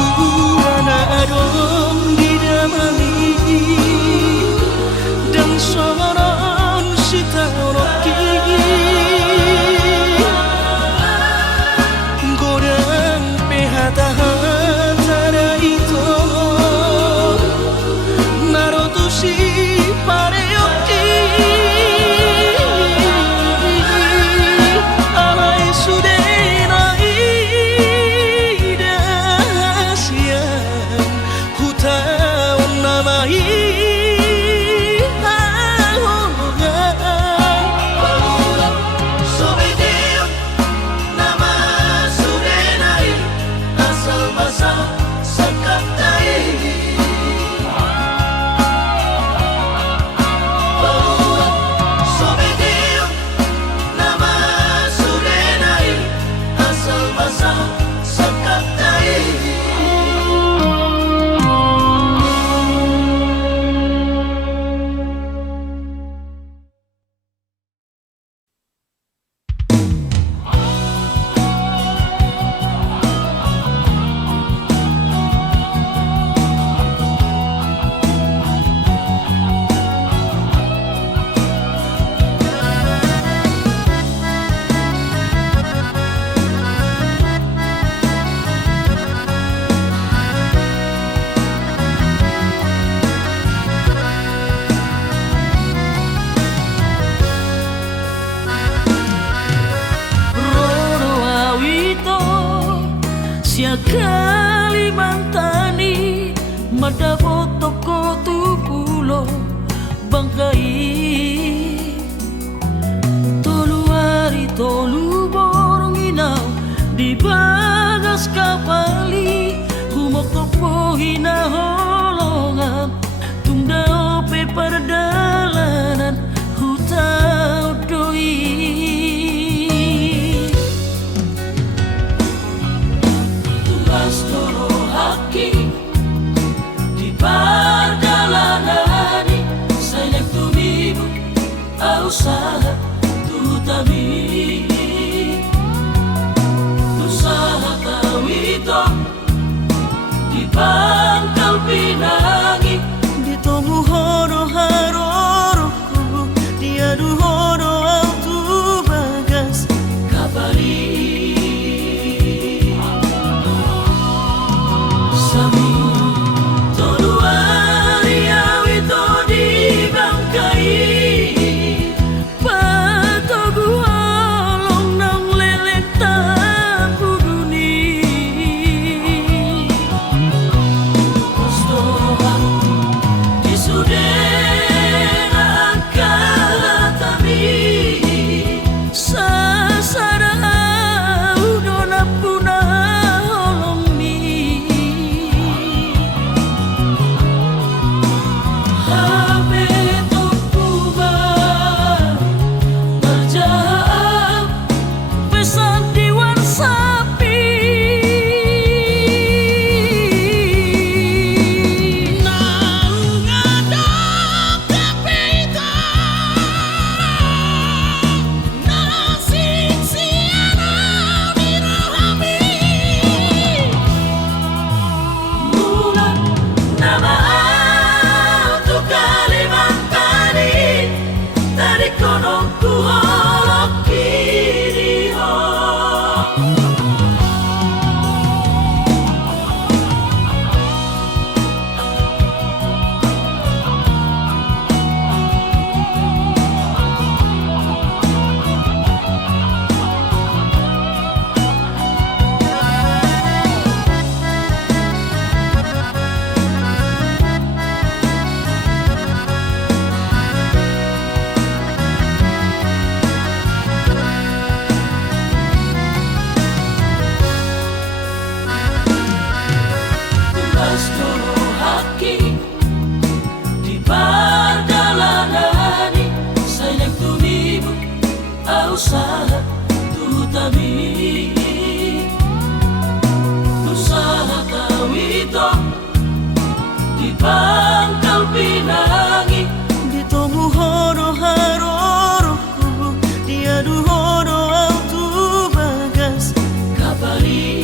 Surana adom didamani dan soran sitaroti goreng pehata-hata itu narotusi pareoti alai sudena ida siang hutaun namai Kalimantani madapot ko tupulo bangkai tolu hari tolu borong inaw di bagas kapali humok topo hinaholongan tungdao pe perdalanan hutau doi Astoro haki di perjalanan sayang tumibu usaha tutami usaha tawito di Pangkal Pinang di tomu horo haroroku dia du horo autu bagas kabari Pangkal Pinang di tomu horo haroroku dia du horo autu bagas kabali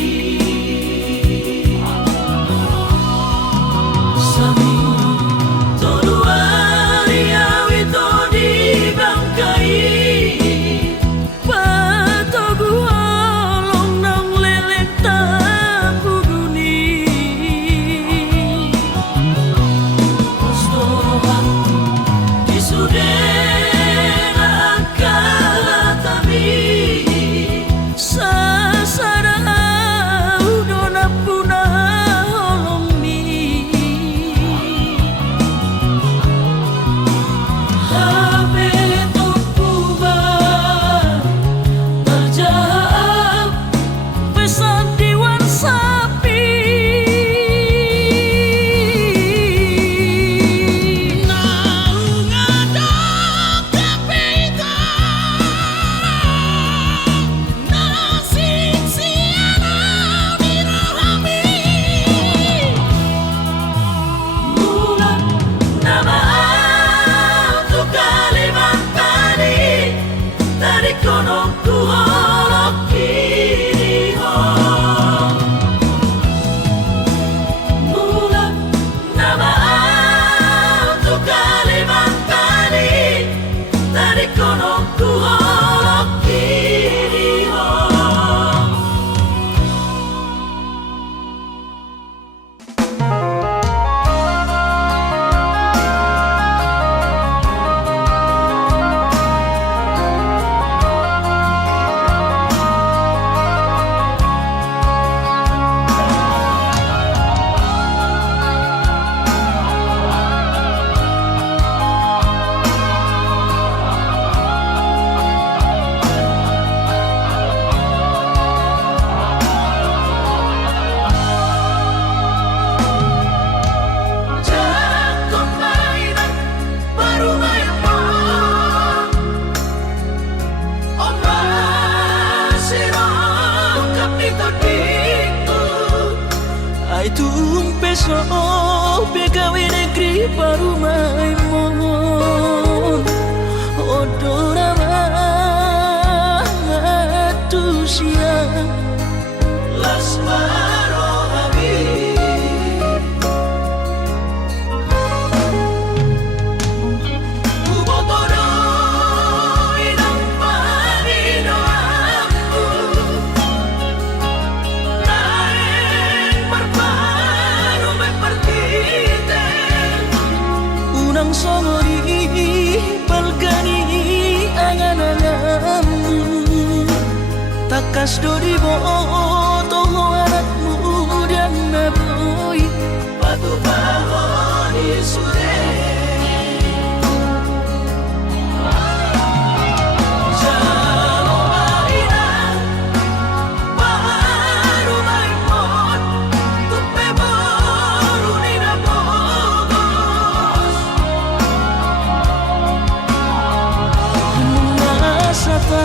Tumpeso pegawe negeri parumai mohon odora matusia lasmaro habib ubotoro inang panino aku naeng marparo me partite unang songori palgani angan-anganmu takas dori boto anakmu dan naboy batu bahon isude jalo maina baru maimon tupe baru nina bogos mengasata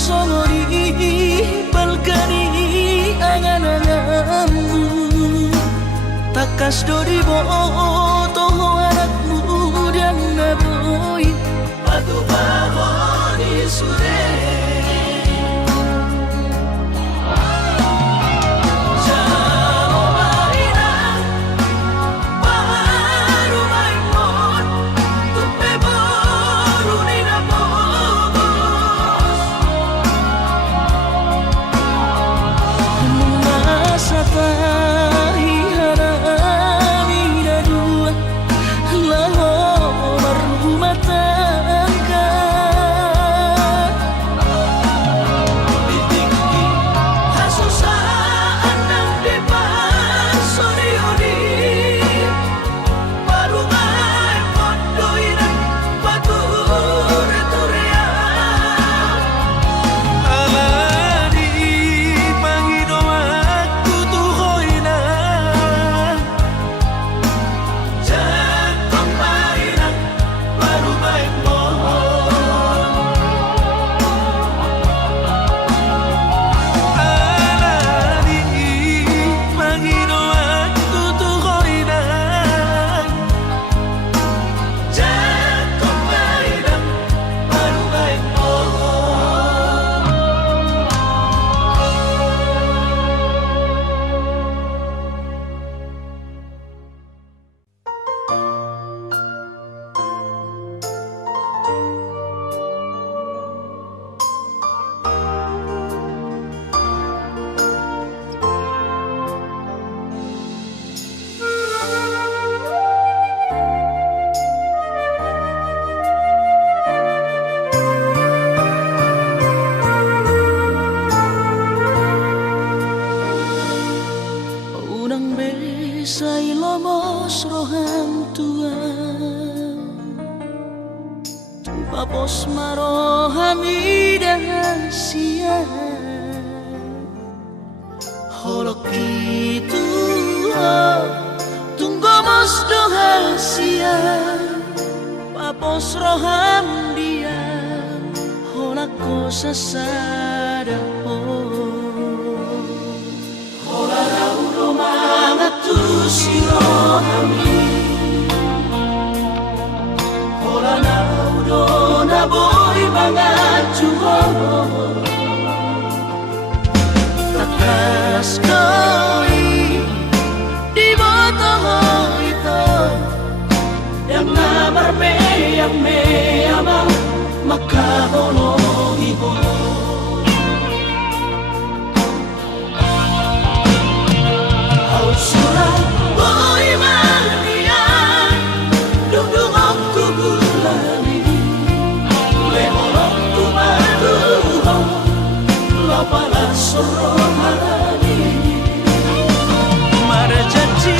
songori balgani angan-anganmu takas dori boto anakmu dan naboy batu bahon isude jalo maina baru maimon tupe baru nina satahi harami dua laho marhumah tangga ditinggi hasusaan nang depan sorioni baru ngai pondoiran batur turea alani pangino Sai lomos rohang tua tu papos marohami dan sia holok itu tunggu mos doha sia Papos roham dia hola cosa sada hola raudo mangatu sirohami hola naudo na boy mangatu takas koi di botoh itu yang namar yang me ama makahonohi ko au surat boy mania dudung aku bulani lehorok tu maduho lo pala sorohani marjati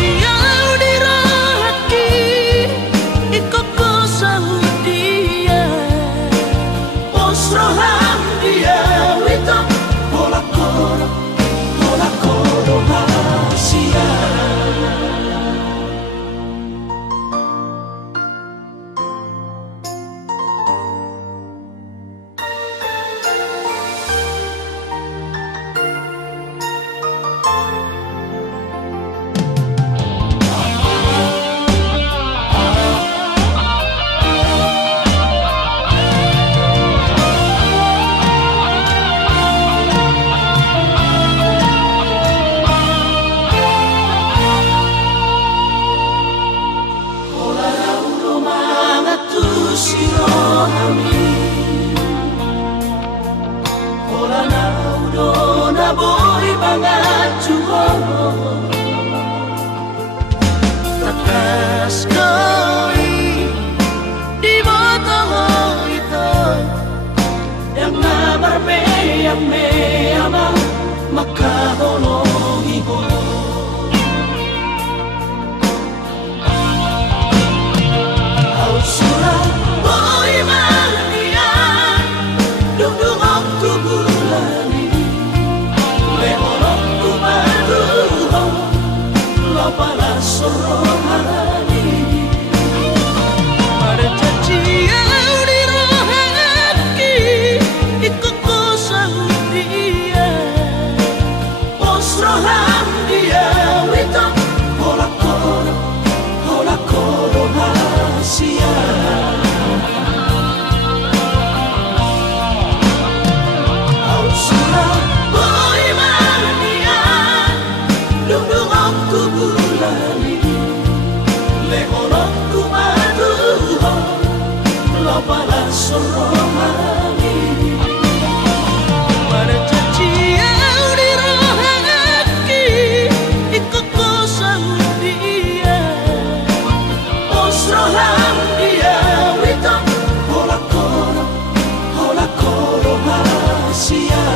takas koi di botoh itu yang namar yang me ama makahonohi ko au surat boy mania dudung aku bulani lehorok ku maduho lo pala sorohani marjati di rohaki ikut kosang dia pos roham dia witam hola koro hasia au surat boy mania dudung aku bulani lehorok ku maduho lo pala sorohani marjati di rohaki ikut kosang dia pos roham dia witam hola koro hasia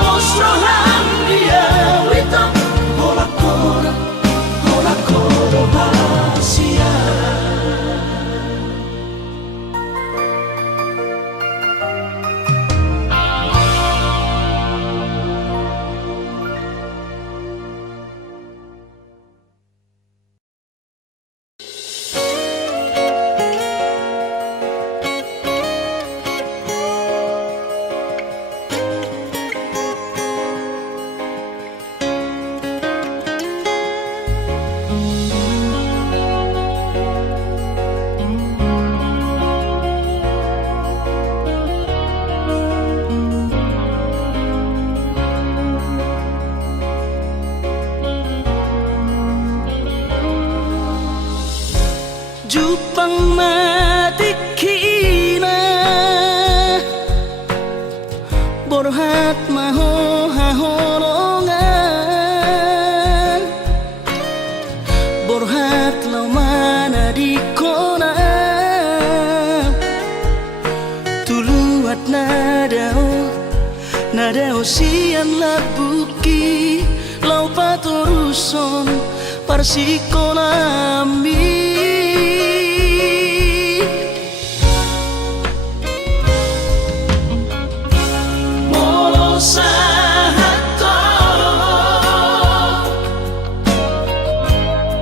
pos roham dia witam hola koro hasia Jupang matikina borhat maho haholongan borhat lau mana di kona tuluat nadao sian labuki lau patoruson parsikonami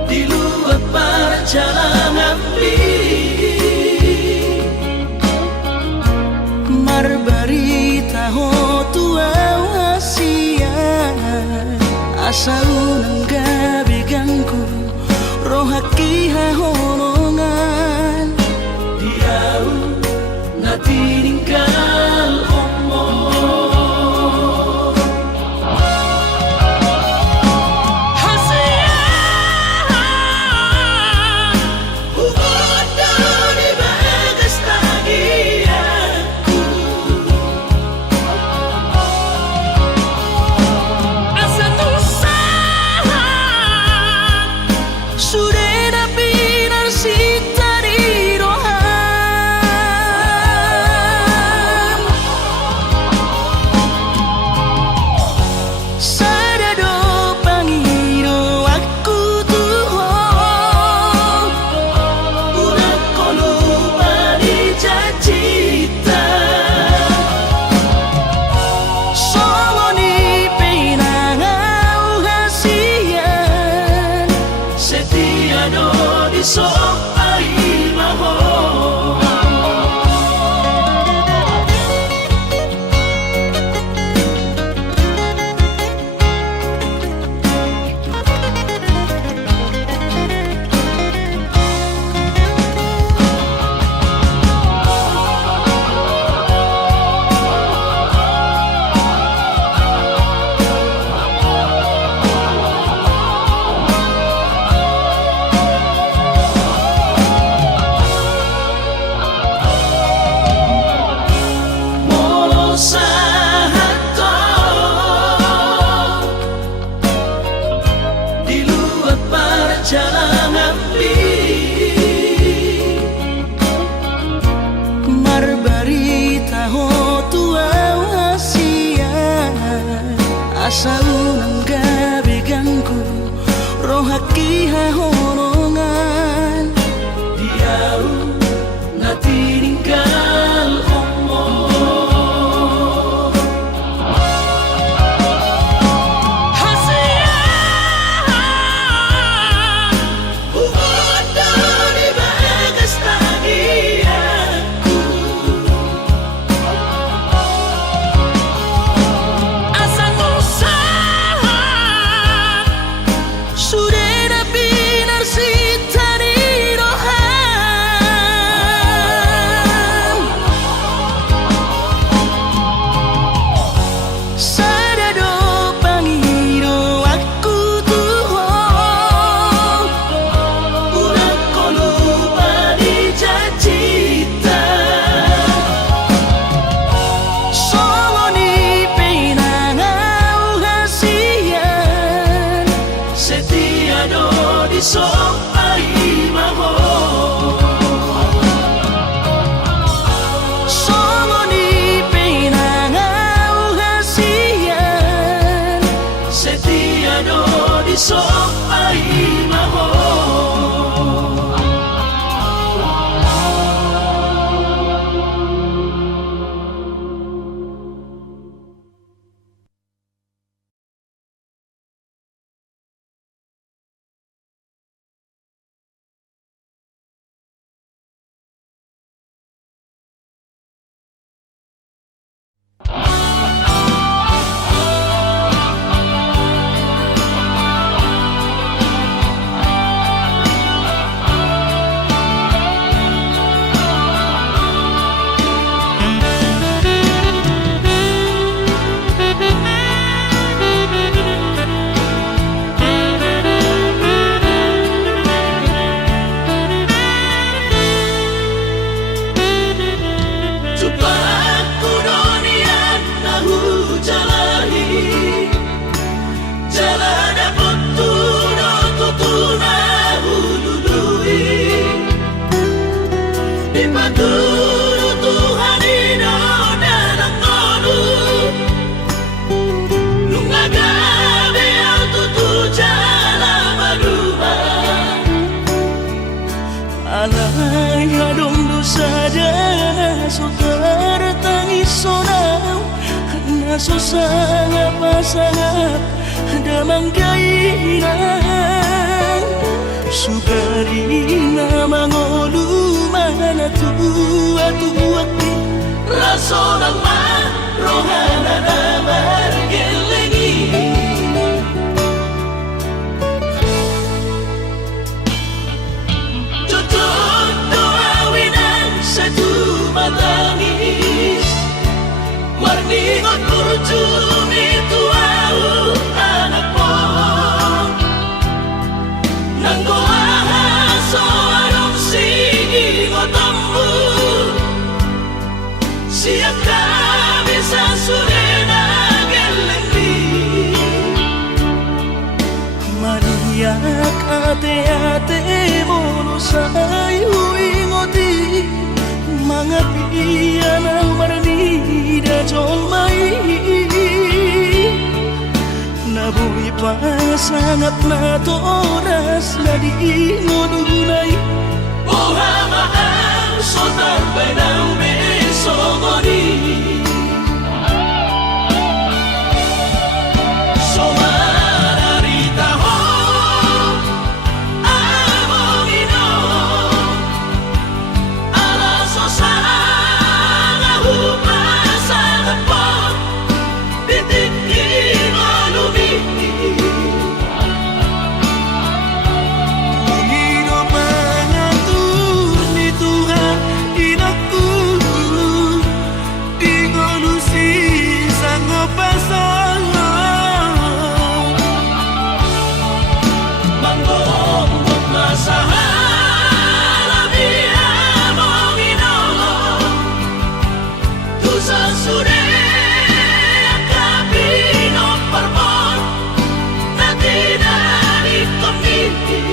di perjalanan marbarita ho tua asia asa unang gabi gangku rohaki hahonongan diau na tininggal omo so ai maho perjalanan marbarita ho tua asia asa unang gabi gangku rohaki hahonongan diau na tininggal omo so ai maho songoni penangau hasian setia do di so ai maho Susah pasang damang kainan Sugari sonang marohana na margelengi Tutup doawinan satu matangis Marningot kurjumi tuau anak mo Nanggoaha soarong sigi ngotambu Siap kami sasurena gelengli Maniak ate-ate mono sayu ingoti Mangapian ang marni da jolmai Nabuhi pa sangat na toras na di ngodunay Ohama ang sotar benang besogoni Somararita ho among ino Ala sosang ahupasang hapon Titik inolumi Panginoon mangatur ni Tuhan inaku Di ngolusi sang pasangan Manggong masahan Labi among inolong Tusan sure Akabino parmon Na tidak ikomiti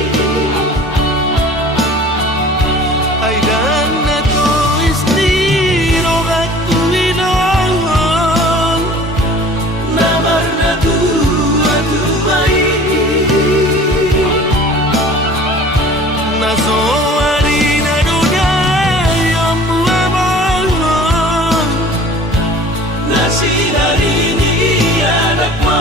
Ay dan na to istiro aku inahon Namar na dua-duai Nasoari na dunay ang buwabon Nasinari ni anak mo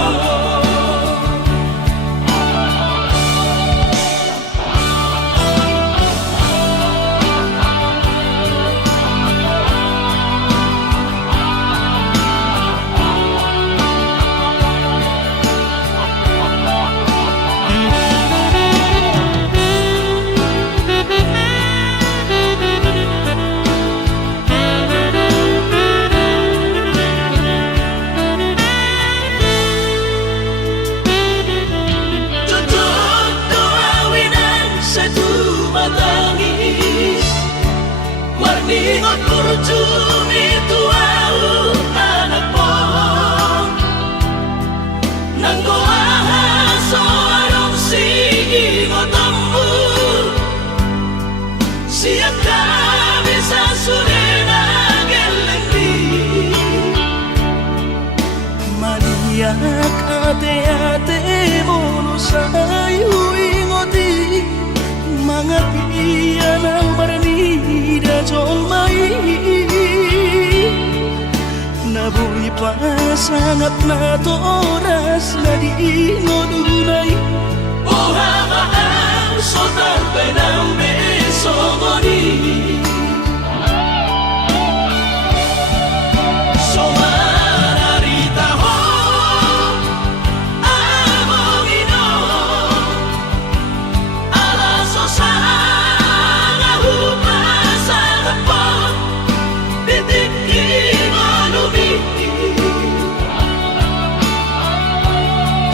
Tutup doawinan satu matangis Marningot kurjumi tuau anak mo Nanggoaha soarong sigi ngotambu Siap kami sasurena gelengli Maniak ate-ate mono sayu ingoti Mangapian ang marni da jolmai Nabuhi pa sangat na toras na di ngodunay Ohama ang sotar benang besogoni Somararita ho among ino Ala sosang ahupasang hapon Titik inolumi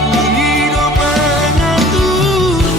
Panginoon mangatur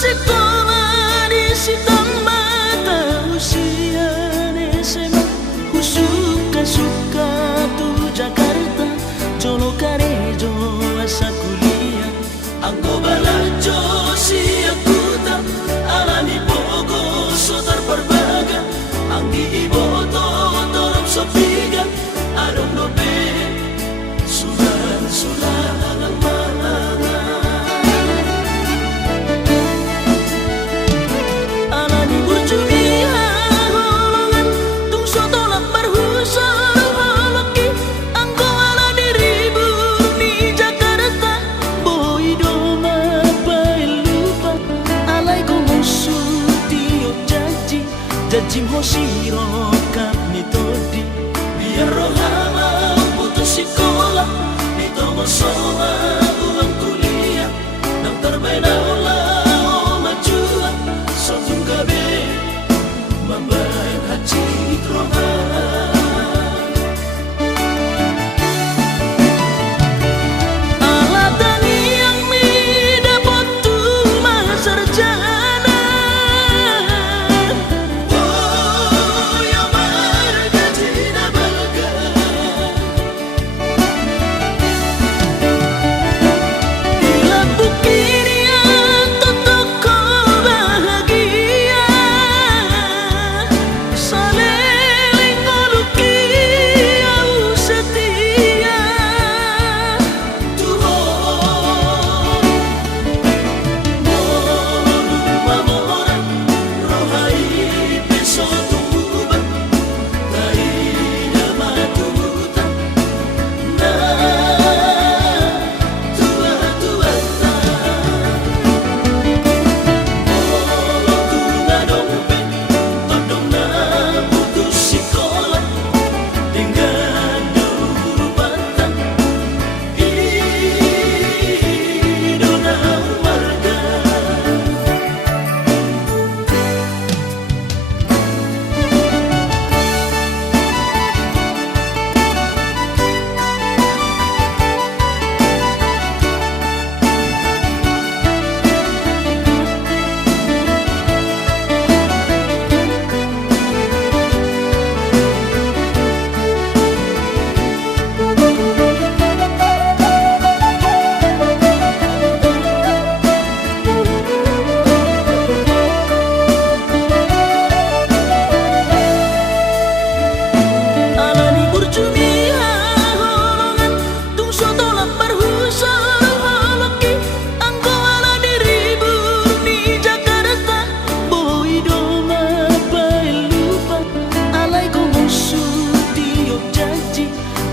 sekolah di Sitambata usia SMA suka tu Jakarta jolo karejo asa kuliah anggo balajo sia kuta alami pogo sotar perbaga anggi iboto torop sopiga adong dobe sulan alang mana alami burjunia golongan tung soto lapar husar holoki anggo ala diribu di Jakarta boy doma lupa alai komusu tiok janji hosiro kami todi biar rohama putus sekolah ditomo soa uang kuliah nang terbeda olah majuan sotung gabe membayar haji rohama alatani yang dapat tu sarjana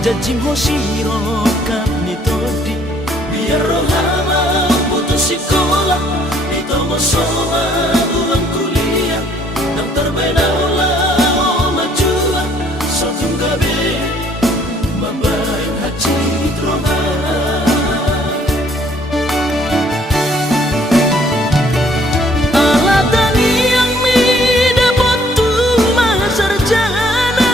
Jajim hosiro kami todi biar rohama putus sekolah ditomo soa uang kuliah nang terbeda olah majuan sotung gabe membayar haji rohama alatani yang dapat tu sarjana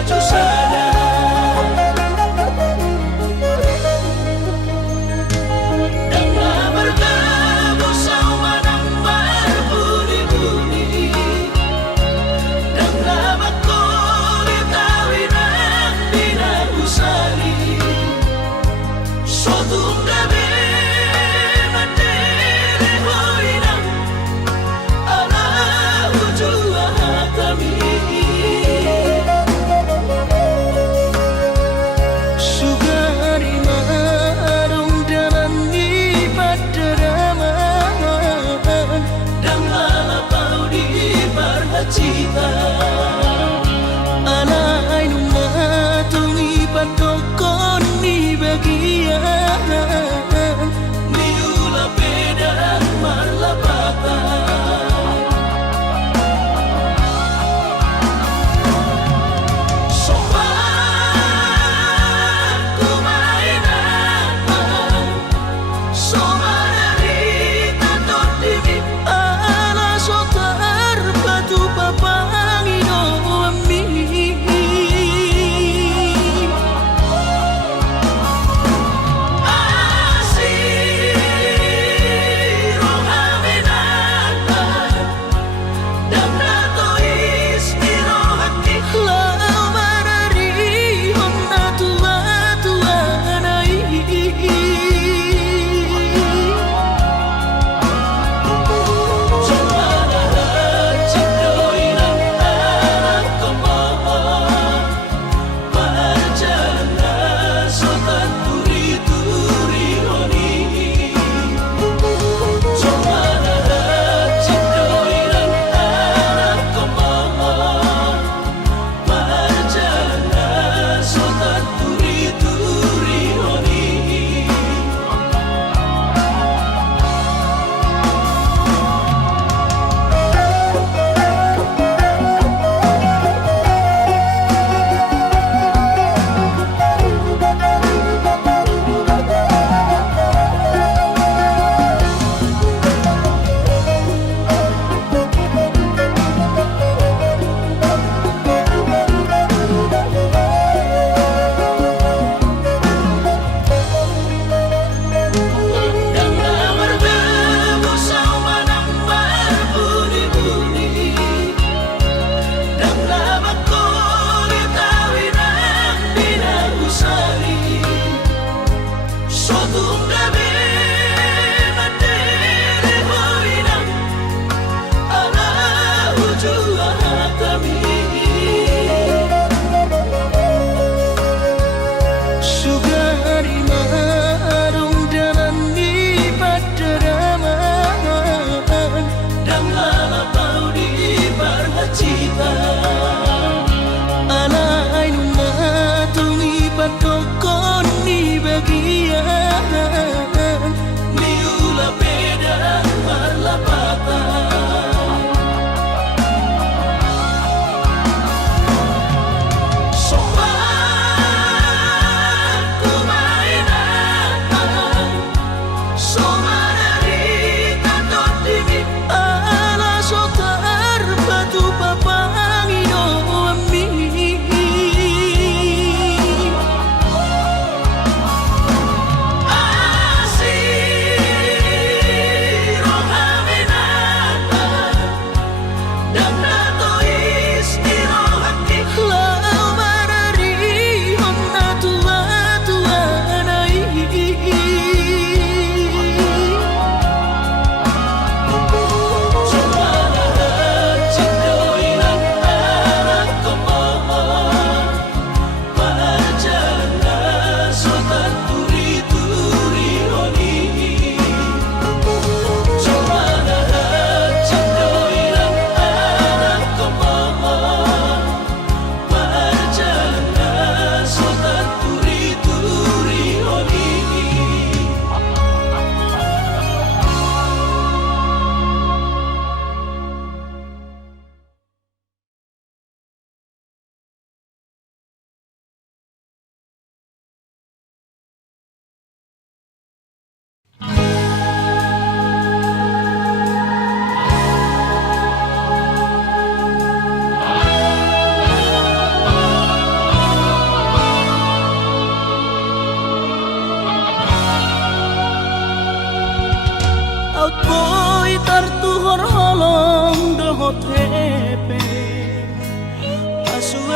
maju sana. Dengan bertemu saumanang berbunyi-bunyi, dengan makulit awinan tidak usani, suatu gabi mandiri hoinang ala ujua hatami.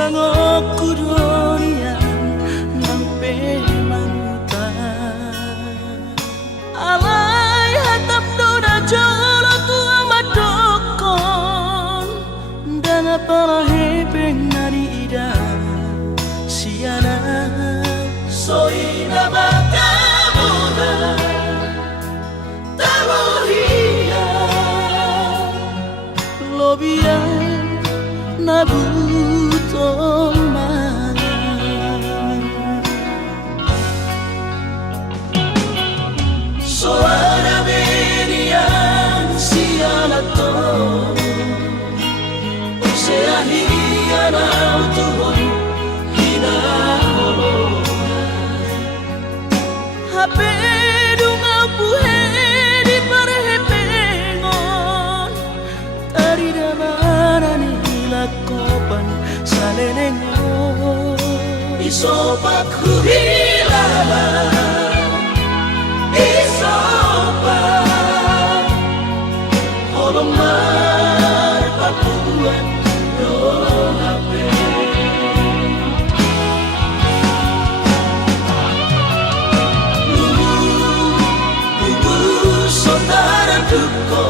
sangoku dorian nampe mangutan alai hatap dona jolo tua madokon dan apalah hebeng nari ida siana soina matamuna tamohia lobia nabuto mana soara benian siana to osea hiana utuhon hina holo hape dunga puhe di parhepengon tari damarani lakopan salenengo isopak huhilala isopak holomar papuan do hape lugu saudara duko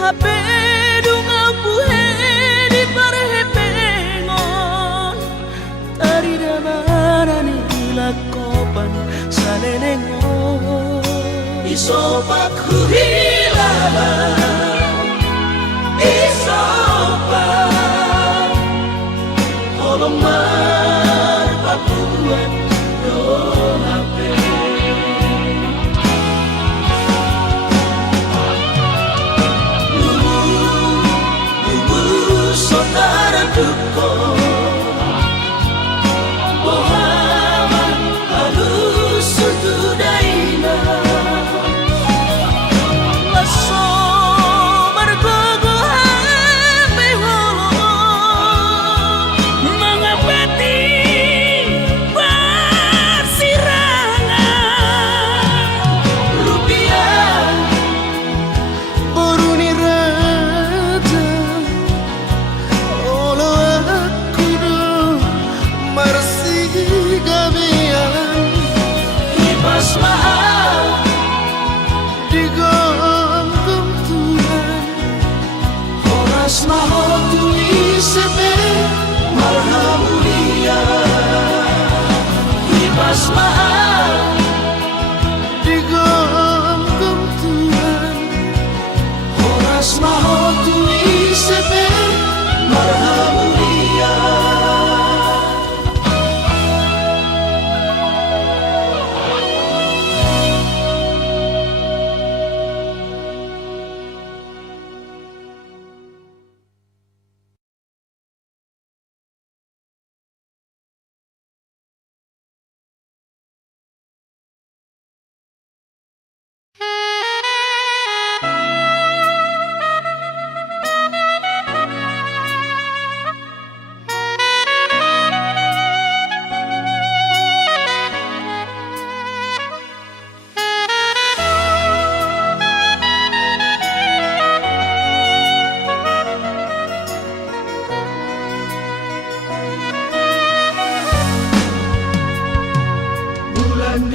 hape dunga puhe di parhepengon tari damarani lakopan salenengo isopak huhilala isopak holomar papuan do hape saudara duko bohaman halus sutudaina laso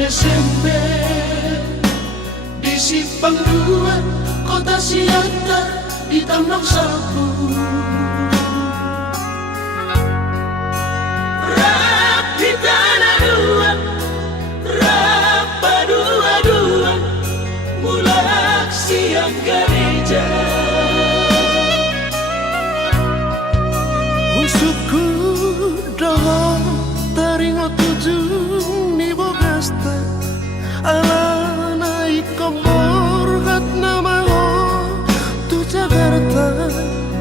Desember di Simpang 2 Kota Siantar di Tambang Sapu. Rapi tanah dua, rapa dua-dua, mulak siang gereja. Usuku doa taringo tujung ni bogasta ala naik kompor hat nama ho tu Jakarta.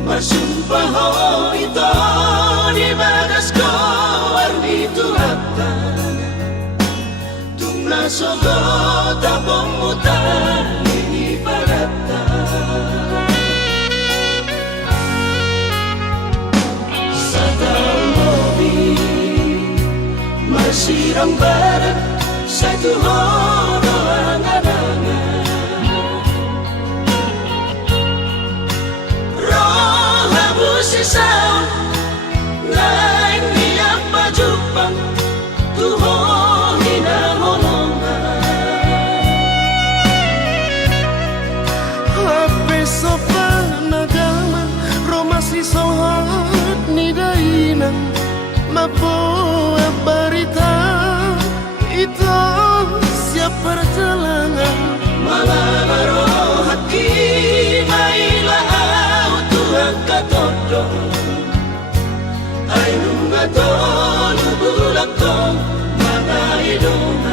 Bersumpah ho itu di bagas kawar itu hatta tumla sogo tapong mutan ini parata. Masirang barat satu horo angan-angan roh habus sisau lain niang pajupang tuho hina holongan Hape sopan agama romasi sohat ni dainang mapo berita itu siap perjalanan malah baru hati mailah au Tuhan katodo ainu ngatolu bulak to mana idoma.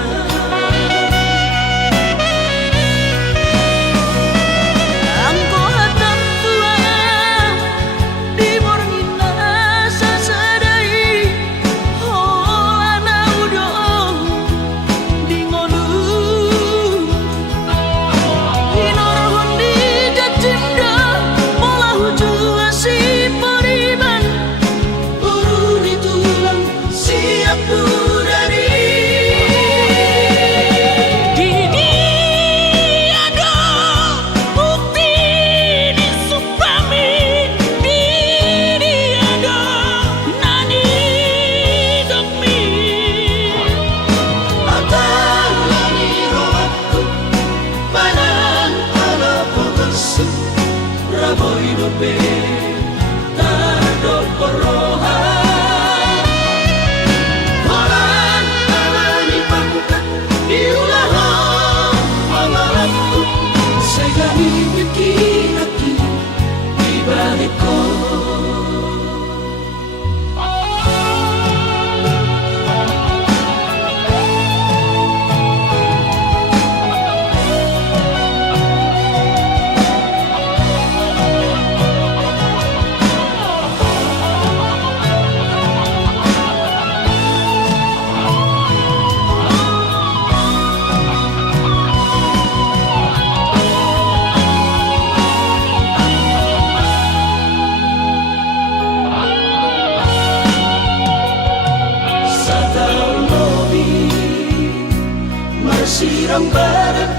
Masirang barat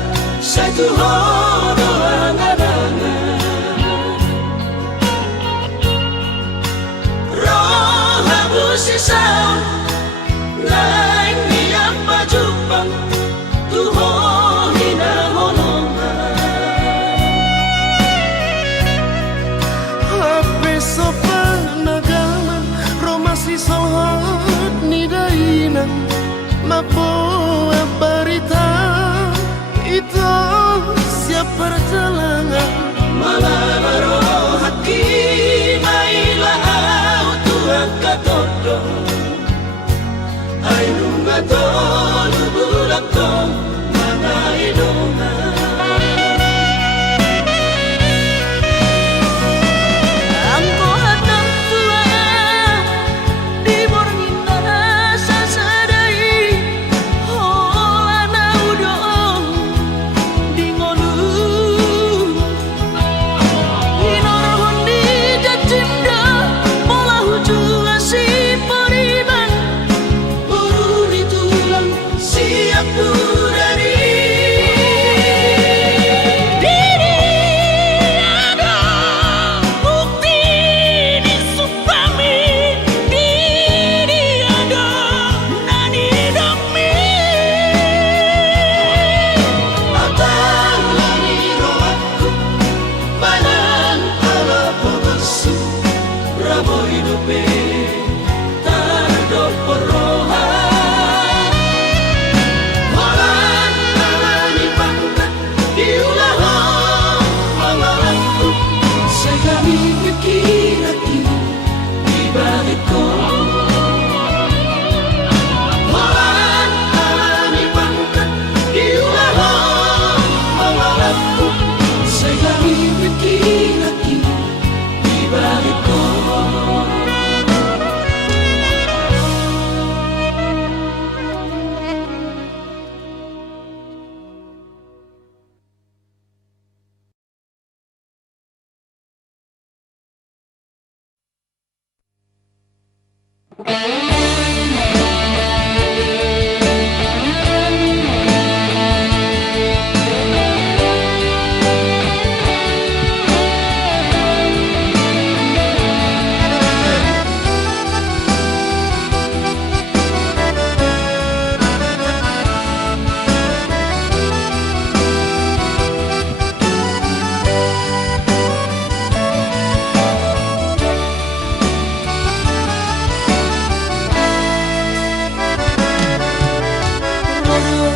satu horo angan-angan roh habus sisau lain niang pajupang tuho hina holongan Hape sopan agama romasi sohat ni dainang mapo berita itu siap perjalanan malah baru hati mailah au Tuhan katodo ainu ngatolu bulak to mana idoma. Pura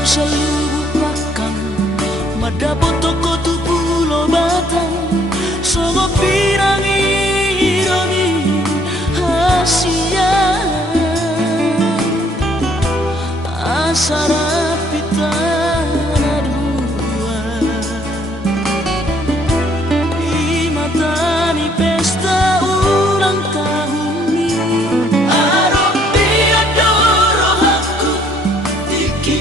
Selupakan madapot toko tu pulau Batang Songo pirangi ironi hasia Asara pitana dua Di matani pesta ulang tahun ni Aropi adoro aku Iki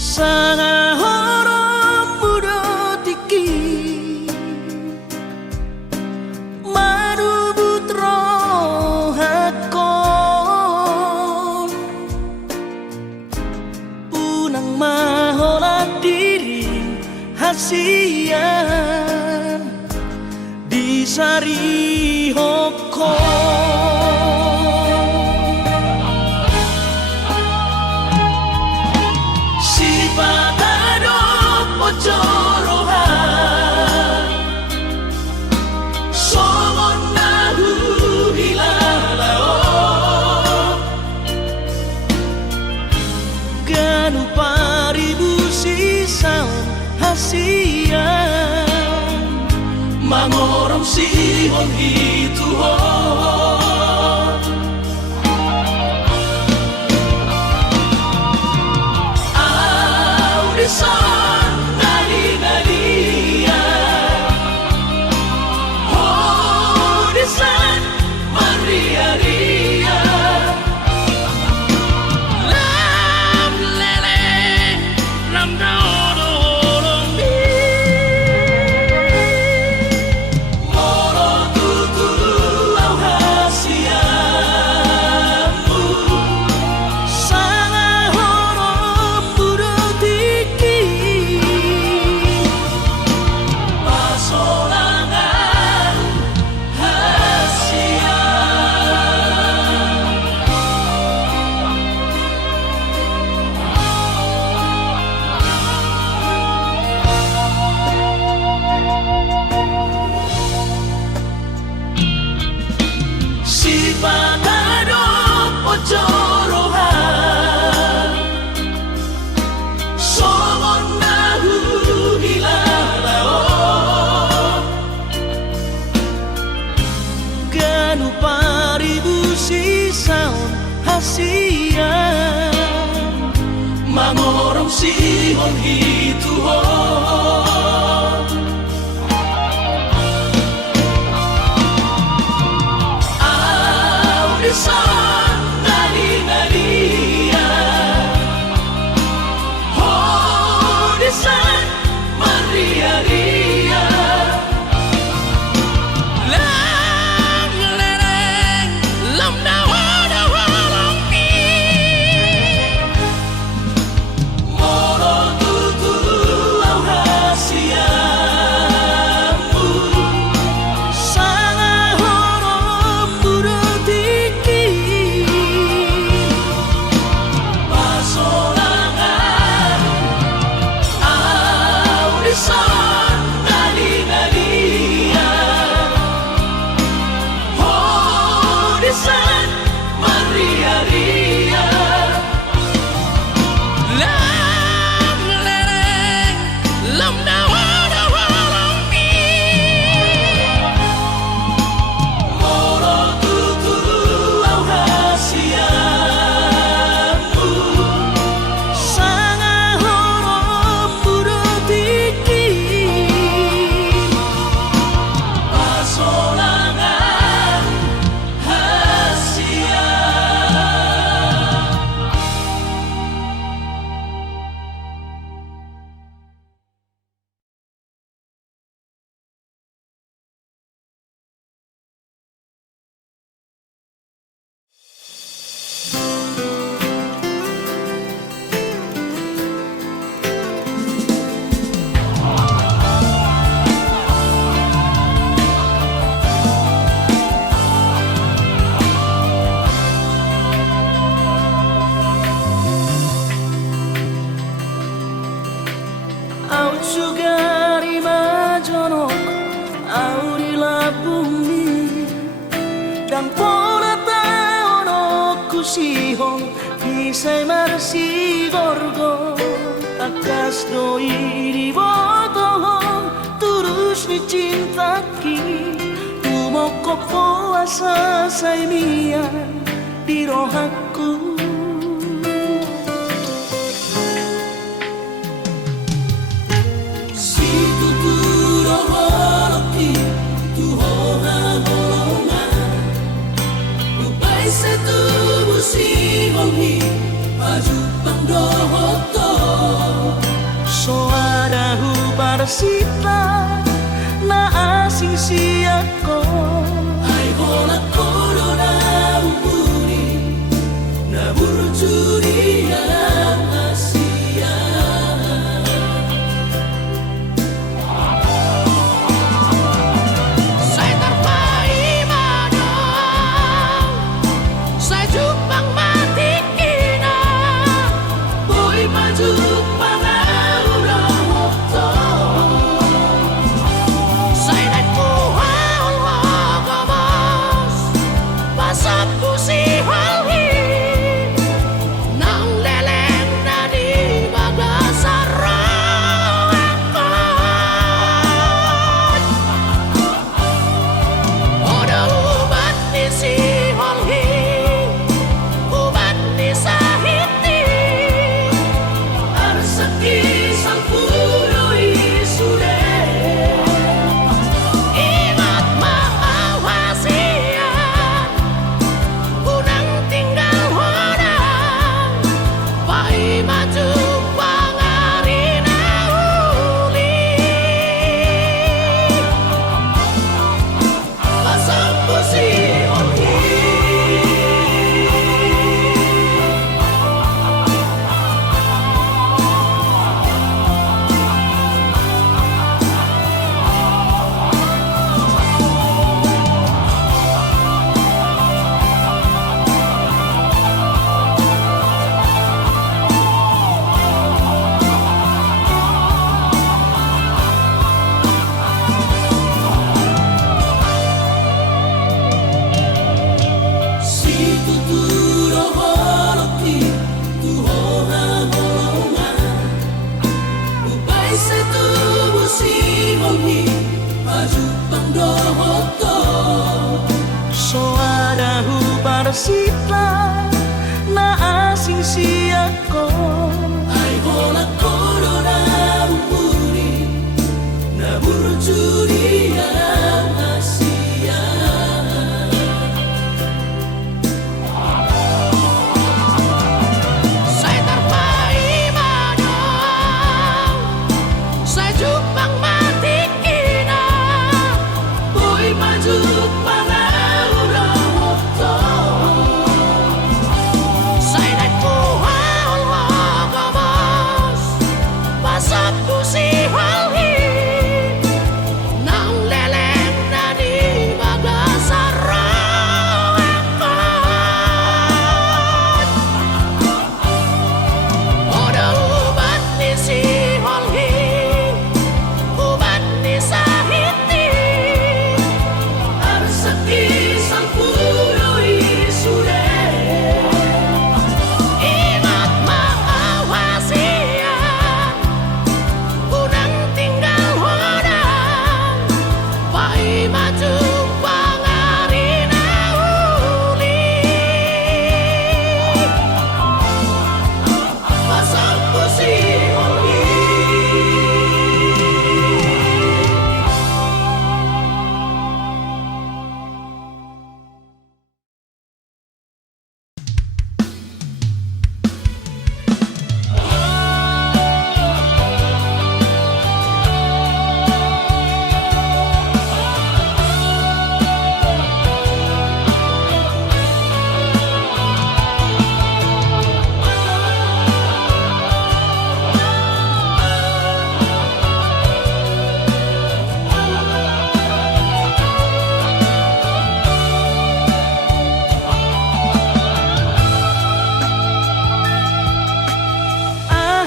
Sana horop muda tiki Madu putro hakon Punang mahola diri hasian Di sari hokon Jorohan Somon nahu hilalao Ganu paribu sisaon hasian Mangorong sihon hituhon Audisan Jorohan Somon nahu hilalao Ganu paribu sisaon hasian Mangorong sihon hituhon Audisan sihong Isa'y marsigorgo Takas doi di botohong Turus ni cintaki Tumoko puasa say miyan Di rohaku Si tuturo holoki Tuhoha holonga Upay sa tubusi hongi Pajupang dohoto parsita na asing siya ko ay hola corona umuri na burjuri ang Asia Saya terpaimana Saya jupang mati kina boy maju pangaurang waktu Saya dan kuhal wagamas Pasapku si halhi Nang leleng na di bagasarang Oda ubat ni si halhi Ubat ni sahiti arsaki sang puroi sure Ingat maawasian Unang tinggal orang Pai maju pangari na uli pasapku si Olhi si tuturo holoki tu hoha holonga upai se tubu si Olhi maju pangdohoto soadahu parsita na asing siya ko ay hola corona umuri na burjuri ang Asia Saya terpaimana Saya jupang mati kina boy maju pangaurang waktu Saya dan kuhal wagamas Pasapku si halhi Nang leleng na di bagasarang Oda ubat ni si halhi Ubat ni sahiti arsaki sang puroi sure Ingat maawasian Unang tinggal orang Pai maju pangari na uli pasapku si Olhi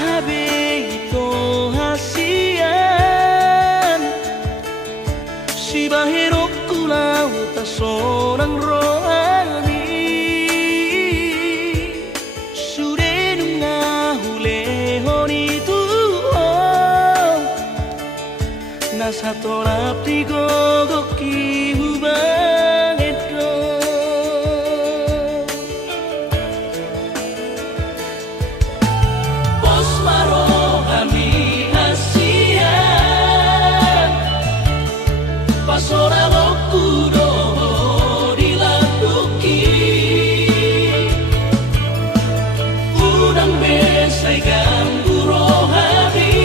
Ahabeito hasian si bahero kulau tak seorang rohani sudah nungahule honi tuh nasa tolap di gogoki hubang edo Pos marohani asian pasora okuro dilakuki udang besai ganggu rohani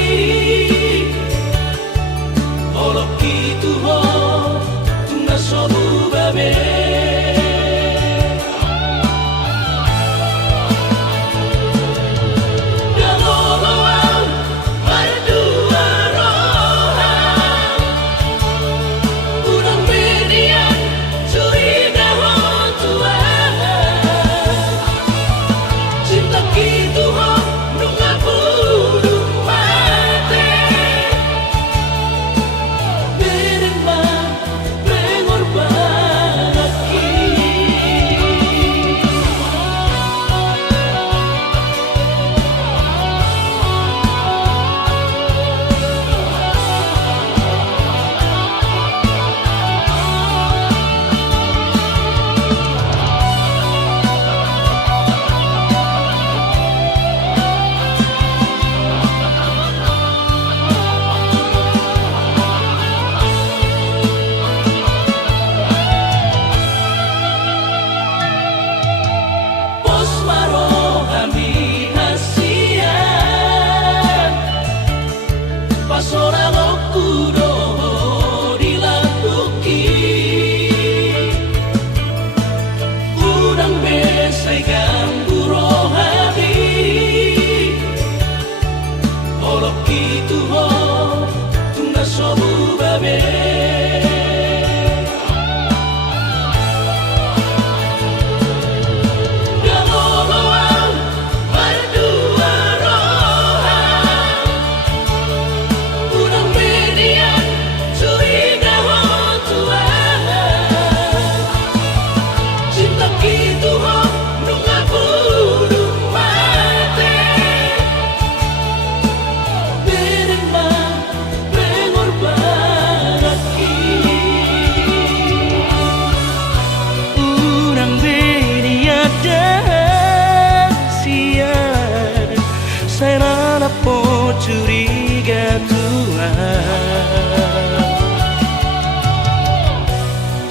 curiga Tuhan.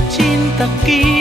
Cinta kita